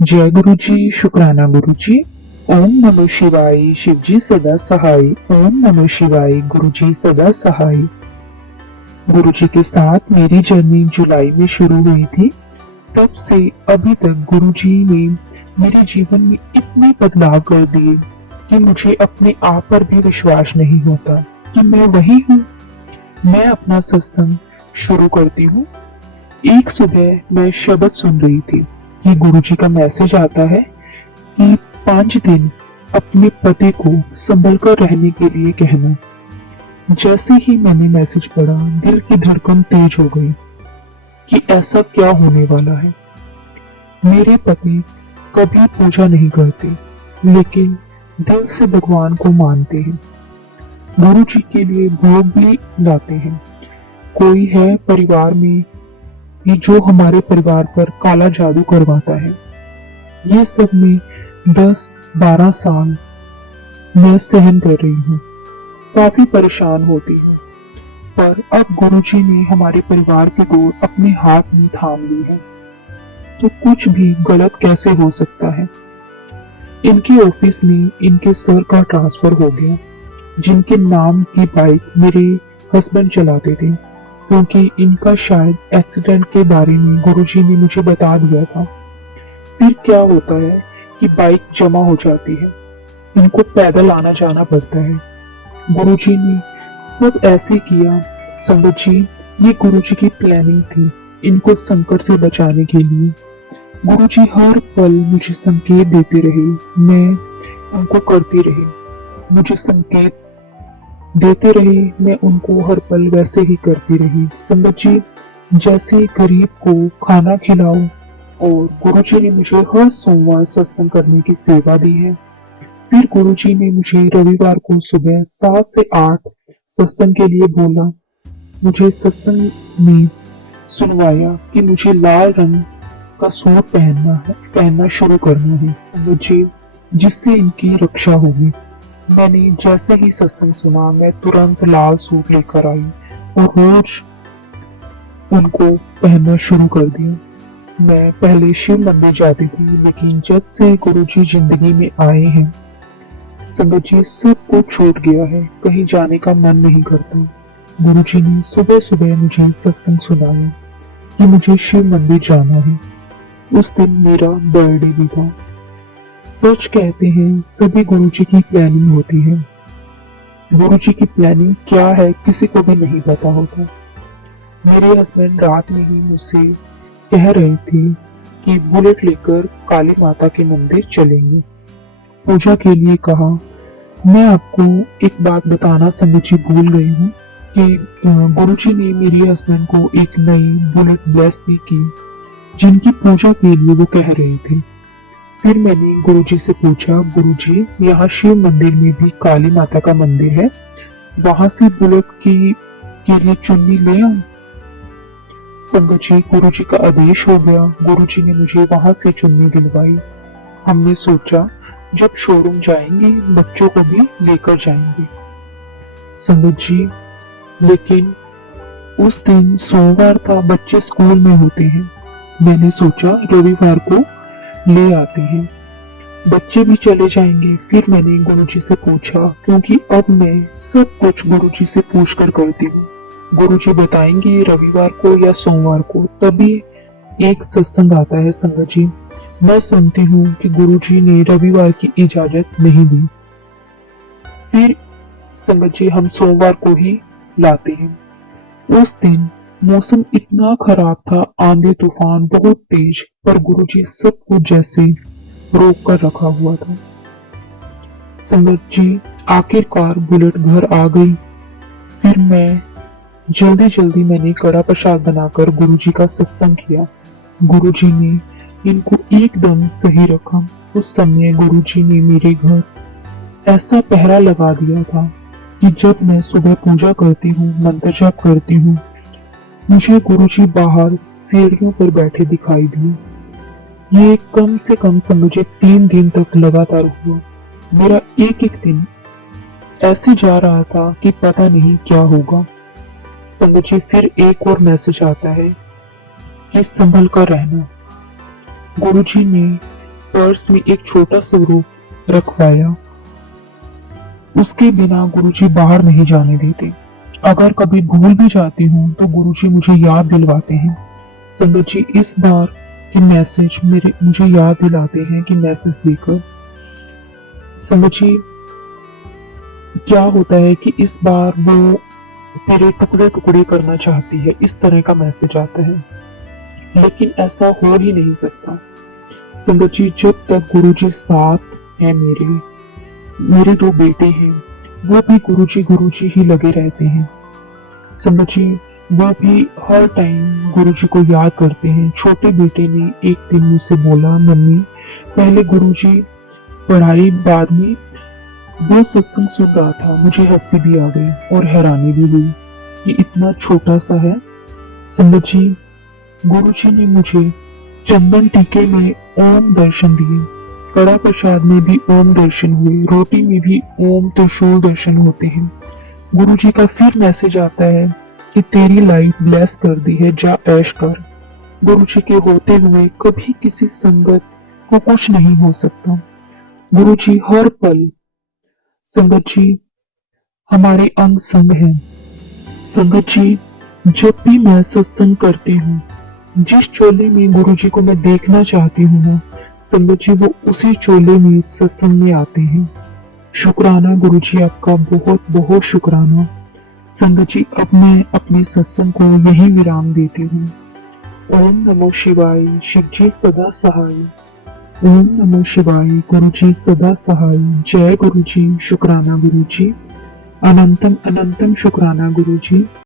जय गुरु जी। शुक्राना गुरु जी। ओम नमः शिवाय। शिव जी सदा सहाय। ओम नमः शिवाय। गुरु जी सदा सहाय। गुरु जी के साथ मेरी जर्नी जुलाई में शुरू हुई थी। तब से अभी तक गुरु जी ने मेरे जीवन में इतने बदलाव कर दिए कि मुझे अपने आप पर भी विश्वास नहीं होता कि मैं वही हूँ। मैं अपना सत्संग शुरू करती हूँ। एक सुबह मैं शब्द सुन रही थी कि गुरुजी का मैसेज आता है कि 5 दिन अपने पति को संभल कर रहने के लिए कहना। जैसे ही मैंने मैसेज पढ़ा, दिल की धड़कन तेज हो गई कि ऐसा क्या होने वाला है। मेरे पति कभी पूजा नहीं करते, लेकिन दिल से भगवान को मानते हैं। गुरु जी के लिए भोग भी लाते हैं। कोई है परिवार में कि जो हमारे परिवार पर काला जादू करवाता है। ये सब में 10-12 साल मैं सहन कर रही हूँ। काफी परेशान होती हूँ, पर अब गुरुजी ने हमारे परिवार की डोर अपने हाथ में थाम ली है, तो कुछ भी गलत कैसे हो सकता है। इनके ऑफिस में इनके सर का ट्रांसफर हो गया, जिनके नाम की बाइक मेरे हस्बैंड चलाते थे, क्योंकि इनका शायद एक्सीडेंट के बारे में गुरुजी ने मुझे बता दिया था। फिर क्या होता है कि बाइक जमा हो जाती है, इनको पैदल आना जाना पड़ता है। गुरुजी ने सब ऐसे किया। संगत जी, ये गुरुजी की प्लानिंग थी, इनको संकट से बचाने के लिए। गुरुजी हर पल मुझे संकेत देते रहे, मैं उनको करती रही। मुझे संकेत देते रहे, मैं उनको हर पल वैसे ही करती रही। संगत जी, जैसे गरीब को खाना खिलाओ, और गुरुजी ने मुझे हर सोमवार सत्संग करने की सेवा दी है। फिर गुरुजी ने मुझे रविवार को सुबह 7 से 8 सत्संग के लिए बोला। मुझे सत्संग में सुनवाया कि मुझे लाल रंग का सूट पहनना शुरू करना है, मुझे जिससे इनकी रक्षा होगी। मैंने जैसे ही सत्संग सुना, मैं तुरंत लाल सूट लेकर आई और रोज उनको पहनना शुरू कर दिया। मैं पहले शिव मंदिर जाती थी, लेकिन जब से गुरुजी जिंदगी में आए हैं, संगत जी, सब कुछ छूट गया है। कहीं जाने का मन नहीं करता। गुरुजी ने सुबह सुबह मुझे सत्संग सुनाया कि मुझे शिव मंदिर जाना है। उस दिन मेरा बर्थडे भी था। सच कहते हैं, सभी गुरुजी की प्लानिंग होती है। गुरुजी की प्लानिंग क्या है किसी को भी नहीं पता होता। मेरे हस्बैंड रात में ही मुझसे कह रहे थे कि बुलेट लेकर काली माता के मंदिर चलेंगे, पूजा के लिए कहा। मैं आपको एक बात बताना संगत जी भूल गई हूँ कि गुरुजी ने मेरे हस्बैंड को एक नई बुलेट ब्लेस भी की, जिनकी पूजा के लिए वो कह रहे थे। फिर मैंने गुरुजी से पूछा, गुरुजी, यहाँ शिव मंदिर में भी काली माता का मंदिर है, वहां से बुलेट के लिए चुन्नी ले आऊं? संगत जी, गुरुजी का आदेश हो गया। गुरुजी ने मुझे वहां से चुन्नी दिलवाई। हमने सोचा जब शोरूम जाएंगे बच्चों को भी लेकर जाएंगे। संगत जी, लेकिन उस दिन सोमवार था, बच्चे स्कूल में होते हैं। मैंने सोचा रविवार को ले आते हैं, बच्चे भी चले जाएंगे। फिर मैंने गुरुजी से पूछा, क्योंकि अब मैं सब कुछ गुरुजी से पूछकर करती हूँ। गुरुजी बताएंगे रविवार को या सोमवार को, तभी एक सत्संग आता है। संगत जी, मैं सुनती हूँ कि गुरुजी ने रविवार की इजाजत नहीं दी। फिर संगत जी, हम सोमवार को ही लाते हैं। उस दिन मौसम इतना खराब था, आंधी तूफान बहुत तेज, पर गुरुजी सब कुछ जैसे रोक कर रखा हुआ था। संगत जी, आखिरकार बुलेट घर आ गई। फिर मैं जल्दी जल्दी मैंने कड़ा प्रसाद बनाकर गुरुजी का सत्संग किया। गुरुजी ने इनको एकदम सही रखा। उस समय गुरुजी ने मेरे घर ऐसा पहरा लगा दिया था कि जब मैं सुबह पूजा करती हूँ, मंत्र जाप करती हूँ, मुझे गुरुजी बाहर सीढ़ियों पर बैठे दिखाई दिए। ये कम से कम समझे 3 दिन तक लगातार हुआ। मेरा एक एक दिन ऐसे जा रहा था कि पता नहीं क्या होगा। संगत जी, फिर एक और मैसेज आता है कि संभल कर रहना। गुरुजी ने पर्स में एक छोटा स्वरूप रखवाया। उसके बिना गुरुजी बाहर नहीं जाने देते। अगर कभी भूल भी जाती हूँ तो गुरुजी मुझे याद दिलवाते हैं। संगत जी, इस बार के मैसेज मुझे याद दिलाते हैं कि मैसेज देकर। संगत जी, क्या होता है कि इस बार वो तेरे टुकड़े टुकड़े करना चाहती है, इस तरह का मैसेज आता है। लेकिन ऐसा हो ही नहीं सकता। संगत जी, जब तक गुरुजी साथ है मेरे दो बेटे हैं, वो भी गुरुजी ही लगे रहते हैं। संगत जी, वो भी हर टाइम गुरुजी को याद करते हैं। छोटे बेटे ने एक दिन मुझसे बोला, मम्मी पहले गुरुजी पढ़ाई, बाद में वो सत्संग सुन रहा था। मुझे हंसी भी आ गई और हैरानी भी हुई कि इतना छोटा सा है। संगत जी, गुरुजी ने मुझे चंदन टीके में ओम दर्शन दिए, कड़ा प्रसाद में भी ओम दर्शन हुए, रोटी में भी ओम त्रिशूल दर्शन होते हैं। गुरुजी का फिर मैसेज आता है कि तेरी लाइफ ब्लेस कर दी है, जा ऐश कर। गुरुजी के होते हुए कभी किसी संगत को कुछ नहीं हो सकता। गुरुजी हर पल, संगत जी, हमारे अंग संग हैं। संगत जी, जब भी मैं सत्संग करती हूँ, जिस चोले में गुरुजी को मैं देखना चाहती हूँ ना, संगत जी वो उसी चोले में सत्संग में आते हैं। शुक्राना गुरुजी, आपका बहुत बहुत शुक्राना। संगत जी, अब मैं अपने सत्संग को यही विराम देती हूँ। ओम नमो शिवाय, शिव जी सदा सहाय। ओम नमो शिवाय, गुरुजी सदा सहाय। जय गुरुजी, शुक्राना गुरुजी, अनंतम अनंतम शुक्राना गुरुजी।